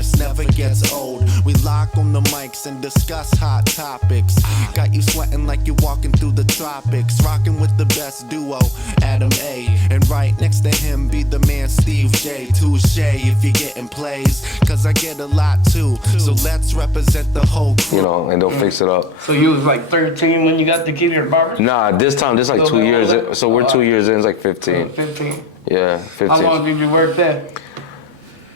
greatness never gets old. We lock on the mics and discuss hot topics. Got you sweating like you're walking through the tropics. Rocking with the best duo, Adam A. And right next to him be the man Steve J. Touche if you're getting plays, cause I get a lot too. So let's represent the whole crew. You know, and they'll fix it up. So you was like 13 when you got the key to your barber? Nah, this like 2 years in. So we're 2 years in, it's like 15. 15. Yeah, 15. How long did you work there?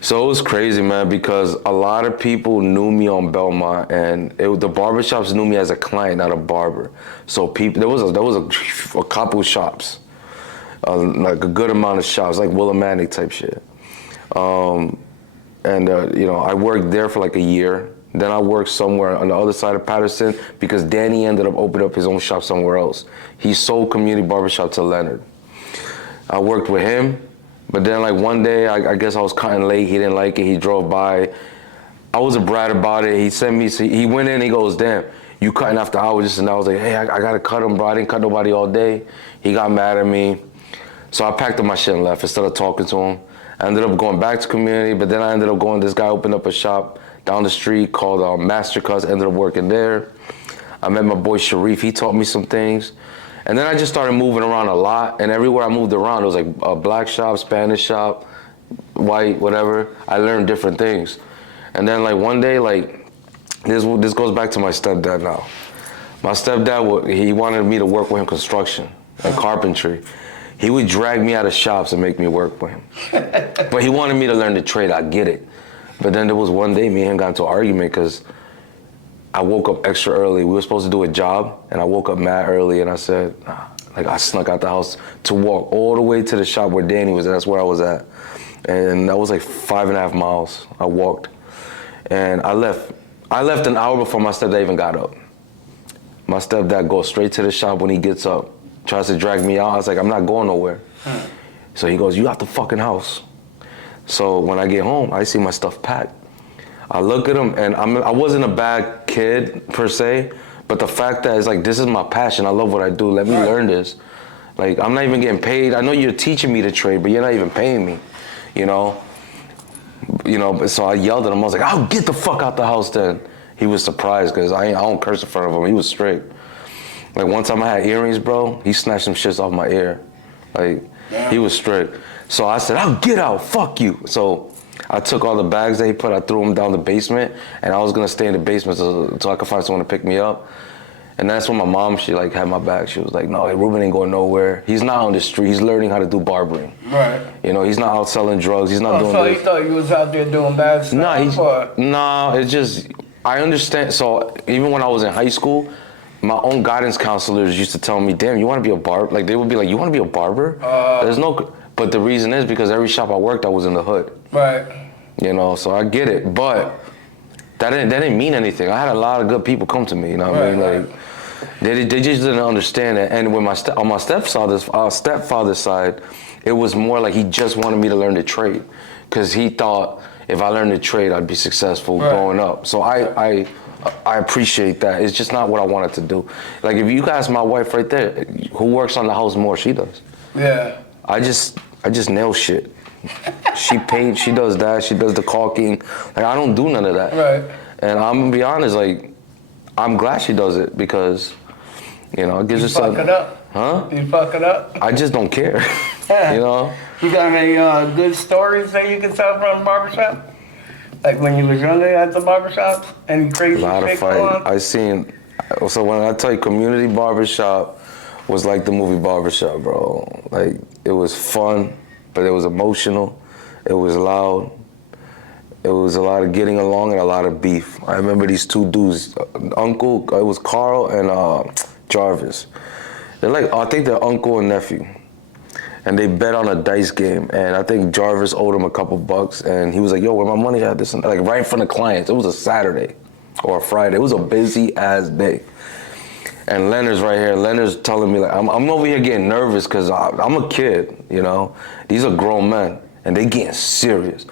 So it was crazy, man, because a lot of people knew me on Belmont, and the barbershops knew me as a client, not a barber. So there was a couple shops, like a good amount of shops, like Willimantic type shit. You know, I worked there for like a year. Then I worked somewhere on the other side of Patterson because Danny ended up opening up his own shop somewhere else. He sold community barbershop to Leonard. I worked with him. But then, like, one day, I guess I was cutting late. He didn't like it. He drove by. I was a brat about it. He sent me, he went in, he goes, damn, you cutting after hours? And I was like, hey, I got to cut him, bro. I didn't cut nobody all day. He got mad at me. So I packed up my shit and left instead of talking to him. I ended up going back to community, but then I ended up going, this guy opened up a shop down the street called Master Cuts, ended up working there. I met my boy Sharif. He taught me some things. And then I just started moving around a lot, and everywhere I moved around, it was like a black shop, Spanish shop, white, whatever. I learned different things. And then like one day, like, this goes back to my stepdad now. My stepdad, he wanted me to work with him construction and carpentry. He would drag me out of shops and make me work with him. But he wanted me to learn the trade, I get it. But then there was one day me and him got into an argument because I woke up extra early. We were supposed to do a job, and I woke up mad early, and I said, nah. Like, I snuck out the house to walk all the way to the shop where Danny was, and that's where I was at. And that was like 5.5 miles I walked. And I left an hour before my stepdad even got up. My stepdad goes straight to the shop when he gets up, tries to drag me out. I was like, I'm not going nowhere. So he goes, you out the fucking house. So when I get home, I see my stuff packed. I look at him, and I wasn't a bad kid per se, but the fact that it's like, this is my passion. I love what I do. Let me learn this. Like, I'm not even getting paid. I know you're teaching me to trade, but you're not even paying me, you know? So I yelled at him. I was like, I'll get the fuck out the house then. He was surprised because I don't curse in front of him. He was straight. Like, one time I had earrings, bro. He snatched some shits off my ear. Like, he was strict. So I said, I'll get out. Fuck you. So I took all the bags that he put, I threw them down the basement, and I was gonna stay in the basement so I could find someone to pick me up. And that's when my mom, she like had my back. She was like, no, hey, Rubin ain't going nowhere. He's not on the street. He's learning how to do barbering. Right. You know, he's not out selling drugs. He's not doing so this. So you thought you was out there doing bad stuff? Nah, it's just, I understand. So even when I was in high school, my own guidance counselors used to tell me, damn, you want to be a barber? Like, they would be like, you want to be a barber? There's no, but the reason is because every shop I worked, I was in the hood. Right. You know, so I get it, but that didn't mean anything. I had a lot of good people come to me, you know what I mean? Like, they just didn't understand it. And when on my stepfather's side, it was more like he just wanted me to learn the trade, because he thought if I learned the trade, I'd be successful growing up. So I appreciate that. It's just not what I wanted to do. Like, if you ask my wife right there, who works on the house more, she does. Yeah. I just nail shit. She paints, she does that, she does the caulking. Like, I don't do none of that. Right. And I'm gonna be honest, like, I'm glad she does it because, you know, it gives us something. You fuck it up? Huh? You fuck it up? I just don't care. You know? You got any good stories that you can tell from the barbershop? Like when you was younger at the barbershop? Any crazy shit? A lot of fight. So when I tell you community barbershop was like the movie Barbershop, bro. Like, it was fun, but it was emotional. It was loud. It was a lot of getting along and a lot of beef. I remember these two dudes, uncle, it was Carl and Jarvis. They're like, I think they're uncle and nephew. And they bet on a dice game, and I think Jarvis owed him a couple bucks, and he was like, yo, where my money at? This and like right in front of clients. It was a Saturday or a Friday. It was a busy ass day. And Leonard's right here. Leonard's telling me, like, I'm over here getting nervous because I'm a kid, you know? These are grown men, and they getting serious.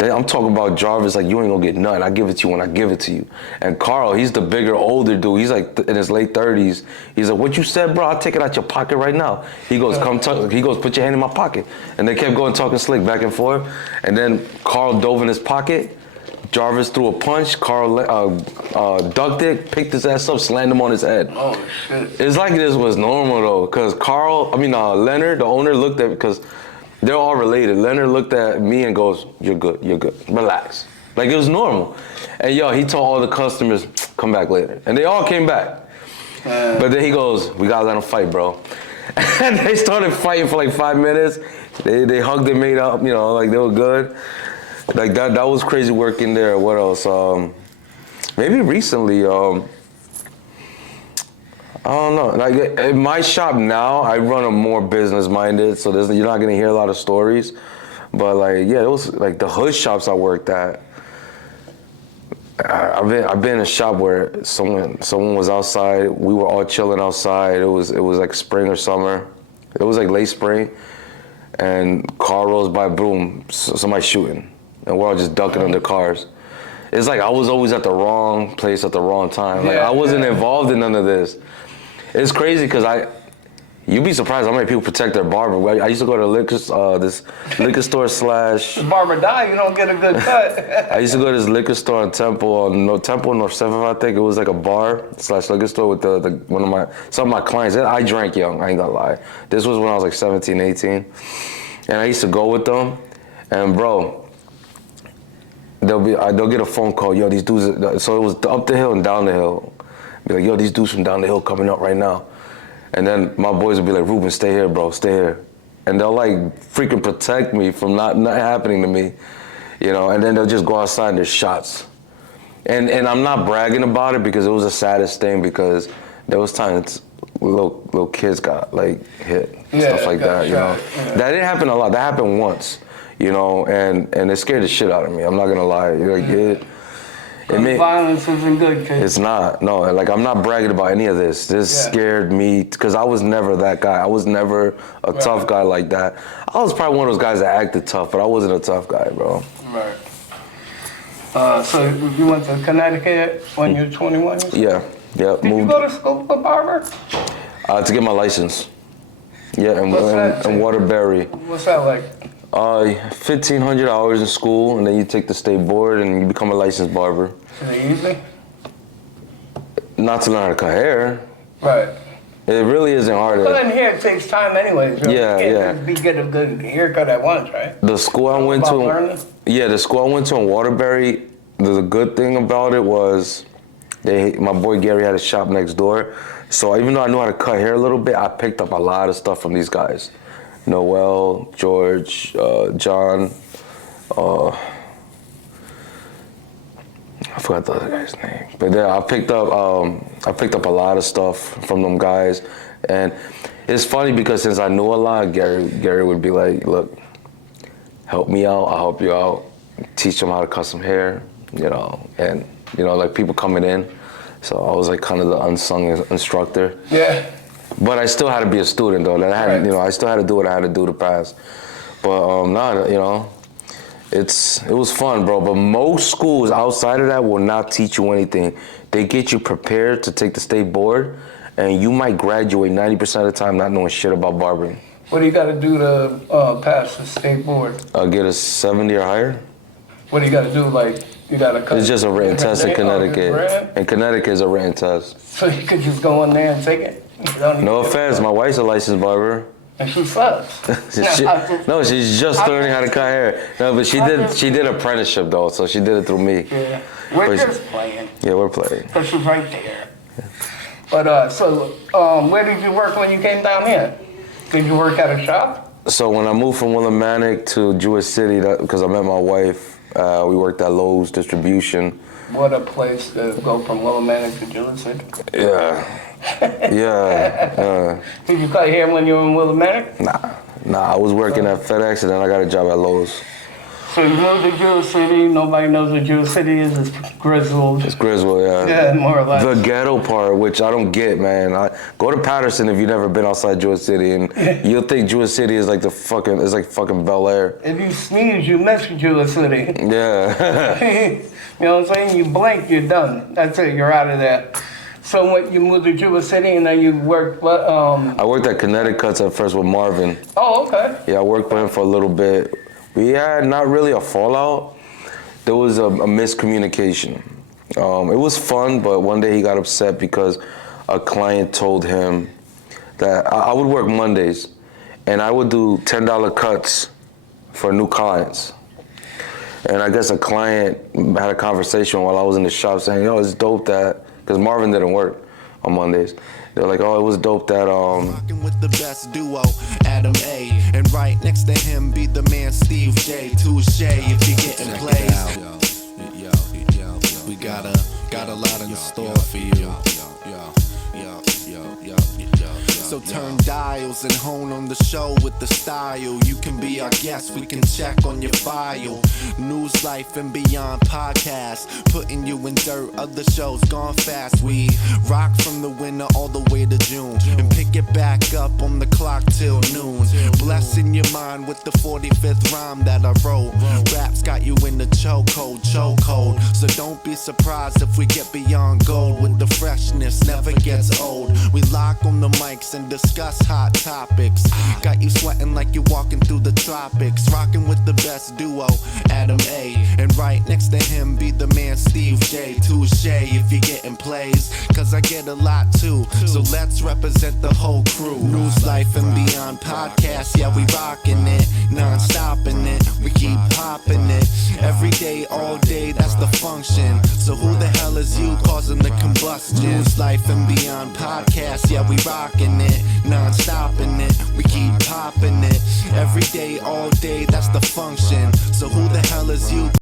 I'm talking about Jarvis, like, you ain't gonna get nothing. I give it to you when I give it to you. And Carl, he's the bigger, older dude. He's like in his late 30s. He's like, what you said, bro? I'll take it out your pocket right now. He goes, put your hand in my pocket. And they kept going talking slick back and forth. And then Carl dove in his pocket, Jarvis threw a punch. Carl ducked it, picked his ass up, slammed him on his head. Oh shit! It's like this was normal though, cause Leonard, the owner, looked at, because they're all related. Leonard looked at me and goes, "You're good, relax." Like it was normal. And yo, he told all the customers, "Come back later," and they all came back. But then he goes, "We gotta let him fight, bro." And they started fighting for like 5 minutes. They hugged and made up, like they were good. Like that was crazy working there. What else? Maybe recently, I don't know. Like in my shop now, I run a more business minded, so you're not gonna hear a lot of stories. But like, yeah, it was like the hood shops I worked at. I've been in a shop where someone was outside. We were all chilling outside. It was like spring or summer. It was like late spring, and car rolls by, boom, somebody shooting. And we're all just ducking under cars. It's like I was always at the wrong place at the wrong time. Like I wasn't involved in none of this. It's crazy because you'd be surprised how many people protect their barber. I used to go to this liquor store slash. The barber die, you don't get a good cut. I used to go to this liquor store on Temple North 7th, I think. It was like a bar slash liquor store with some of my clients. I drank young, I ain't gonna lie. This was when I was like 17, 18. And I used to go with them, and bro, they'll get a phone call, yo, these dudes, so it was up the hill and down the hill. Be like, yo, these dudes from down the hill coming up right now. And then my boys would be like, Rubin, stay here, bro, stay here. And they'll like freaking protect me from not happening to me, and then they'll just go outside and there's shots. And I'm not bragging about it because it was the saddest thing, because there was times little kids got like hit, stuff like that, Yeah. That didn't happen a lot, that happened once. And it scared the shit out of me. I'm not gonna lie. Violence isn't good, kid. It's not. No, like I'm not bragging about any of this. This scared me because I was never that guy. I was never a tough guy like that. I was probably one of those guys that acted tough, but I wasn't a tough guy, bro. Right. So you went to Connecticut when you were 21? Yeah. Did you go to school for barber? To get my license. Yeah, in Waterbury. What's that like? 1,500 hours in school, and then you take the state board and you become a licensed barber. Is it easy? Not to learn how to cut hair. Right. It really isn't hard. Cutting hair takes time anyways. Right? Yeah. You can't get a good haircut at once, right? The school I went to. Yeah, the school I went to in Waterbury. The good thing about it was, my boy Gary had a shop next door. So even though I knew how to cut hair a little bit, I picked up a lot of stuff from these guys. Noel, George, John, I forgot the other guy's name. But yeah, I picked up a lot of stuff from them guys, and it's funny because since I knew a lot, Gary would be like, "Look, help me out. I'll help you out. Teach them how to cut some hair, and like people coming in." So I was like kind of the unsung instructor. Yeah. But I still had to be a student though. That I had, I still had to do what I had to do to pass. But it was fun, bro. But most schools outside of that will not teach you anything. They get you prepared to take the state board, and you might graduate 90% of the time not knowing shit about barbering. What do you got to do to pass the state board? Get a 70 or higher. What do you got to do? Like, you got to cut? It's just a written test in Connecticut. In Connecticut, it's a written test. So you could just go in there and take it? No offense, my wife's a licensed barber. And she sucks. No, she's just learning how to cut hair. No, but she did apprenticeship though, so she did it through me. Yeah, we're just playing. Yeah, we're playing. Because she's right there. But where did you work when you came down here? Did you work at a shop? So when I moved from Willimantic to Jewish City, because I met my wife, we worked at Lowe's Distribution. What a place to go from Willimantic to Jewish City. Yeah. Yeah. Did you cut hair when you were in Willimantic? Nah. I was working at FedEx, and then I got a job at Lowe's. So you moved to Jewish City. Nobody knows what Jewish City is. It's Griswold. It's Griswold, yeah. Yeah, more or less. The ghetto part, which I don't get, man. Go to Patterson if you've never been outside Jewish City, and you'll think Jewish City is like fucking Bel Air. If you sneeze, you miss Jewish City. Yeah. You know what I'm saying? You blink, you're done. That's it. You're out of there. So when you moved to Jewish City and then you worked, I worked at Connecticut at first with Marvin. Oh, okay. Yeah, I worked with him for a little bit. We had not really a fallout. there was a miscommunication. It was fun, but one day he got upset because a client told him that I would work Mondays, and I would do $10 cuts for new clients. And I guess a client had a conversation while I was in the shop saying, "Yo, it's dope that," because Marvin didn't work on Mondays. They're like, "Oh, it was dope that Rockin' with the best duo, Adam A, and right next to him be the man Steve J. Touche if you're getting plays. Yo, we got a lot in store for you. So turn dials and hone on the show with the style. You can be our guest, we can check on your file. News, life, and beyond podcast, putting you in dirt. Other shows gone fast. We rock from the winter all the way to June, and pick it back up on the clock till noon. Blessing your mind with the 45th rhyme that I wrote. Raps got you in the chokehold. So don't be surprised if we get beyond gold with the freshness, never gets old. We lock on the mics and discuss hot topics. Got you sweating like you're walking through the tropics. Rocking with the best duo, Adam A, and right next to him be the man Steve J. Touche if you're getting plays, cause I get a lot too. So let's represent the whole crew. News, life, and beyond podcast, yeah, we rocking it, non-stopping it. We keep popping it every day, all day, that's the function. So who the hell is you causing the combustion? News, life, and beyond podcast, yeah, we rocking it, non-stopping it. We keep popping it every day, all day, that's the function. So who the hell is you?